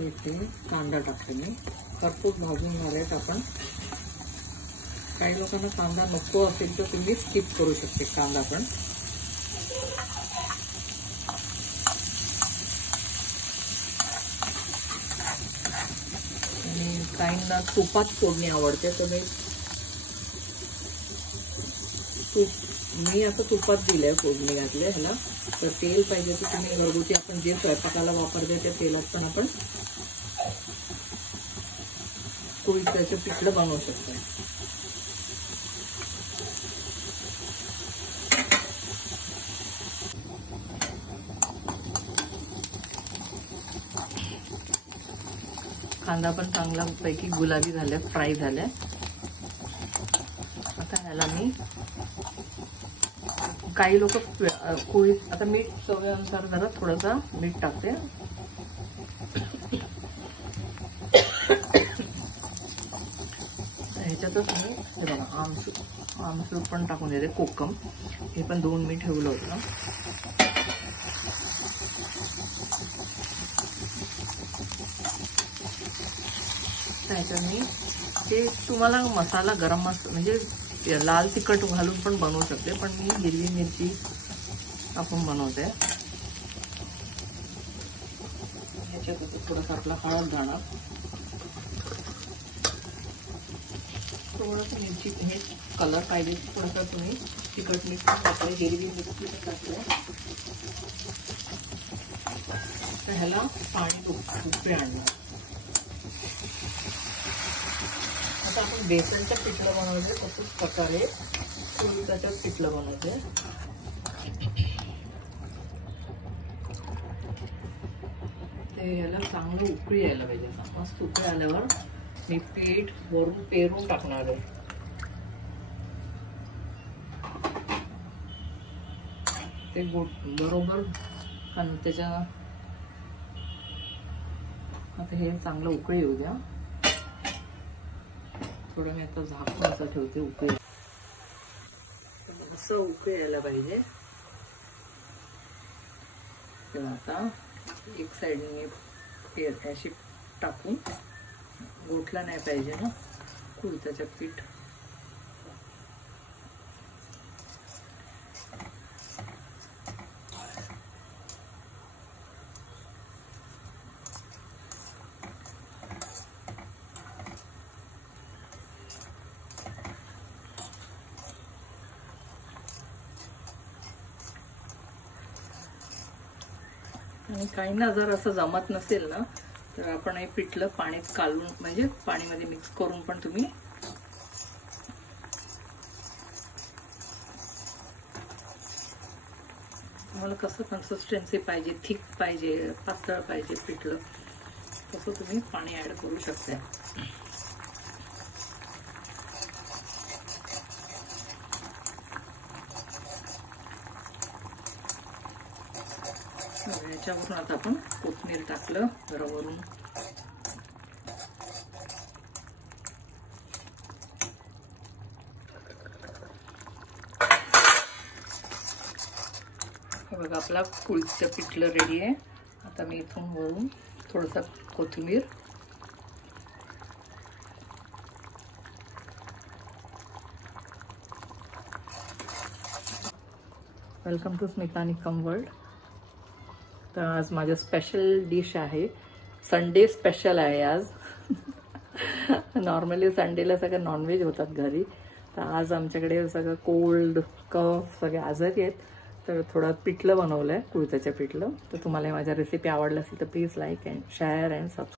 इथे कांदा टाकते मी. खरपूस भाजून झालेत. आपण काही लोकांना कांदा नको असेल तर तुम्ही स्किप करू शकते कांदा पण. आणि काहींना तुपात फोडणी आवडते तर मी आता तुपात दिलंय फोडणी घातले ह्याला. तर तेल पाहिजे तर तुम्ही घरगुती आपण जे स्वयंपाकाला वापरते त्या तेलात पण आपण कुळीथाचं पिठलं बनवू शकतो. कांदा पण चांगला पैकी गुलाबी झाल्या, फ्राय झाल्या. आता ह्याला मी काही लोक कुळीत आता मीठ चवीनुसार जरा थोडासा मीठ टाकते. ह्याच्यातच मी हे बघा आमसूर पण टाकून देते. कोकम हे पण 2 मी ठेवलं होतं. ह्याच्यात मी ते तुम्हाला मसाला गरम मसाला म्हणजे लाल तिखट घालून पण बनवू शकते, पण मी हिरवी मिरची टाकून बनवते. ह्याच्यात थोडंसं आपला हळद घालणार, थोडंसं मिरची हे कलर पाहिजे थोडंसं तुम्ही तिखट मीठ टाकले, हिरवी मिरची टाकले. तर ह्याला पाणी उकळी आणणार. आता आपण बेसनचं पिठलं बनवते तसंच प्रकारे कुळीथाचं पिठलं बनवते. ते याला चांगलं उकळी यायला पाहिजे. मस्त उकळी आल्यावर मी पीठ वरून पेरून टाकणार आहे. ते बरोबर त्याच्या आता हे चांगलं उकळी येऊ द्या. थोडं मी आता झाकून असं ठेवते उकळी. असं उकळी यायला पाहिजे. तेव्हा आता एक साईडने अशी टाकून गोठला नाही पाहिजे ना कुळीथाचं पीठ. आणि काहींना जर असं जमत नसेल ना तर आपण हे पिठलं पाण्यात काढून म्हणजे पाणीमध्ये मिक्स करून पण तुम्ही तुम्हाला कसं कन्सिस्टन्सी पाहिजे, थिक पाहिजे, पातळ पाहिजे पिठलं, तसं तुम्ही पाणी ऍड करू शकता. याच्यावरून आता आपण कोथिंबीर टाकलं जरा वरून. बघा आपला कुळीथाचं पिठलं रेडी आहे. आता मी इथून वरून थोडंसं कोथिंबीर. Welcome to Smita Nikam world. तर आज माझं स्पेशल डिश आहे. संडे स्पेशल आहे आज. नॉर्मली संडेला सगळं नॉनव्हेज होतात घरी. तर आज आमच्याकडे सगळं कोल्ड कफ सगळे आजारी आहेत. तर थोडं पिठलं बनवलं आहे कुळीथाचं पिठलं. तर तुम्हाला माझ्या रेसिपी आवडली असेल तर please like and share and subscribe.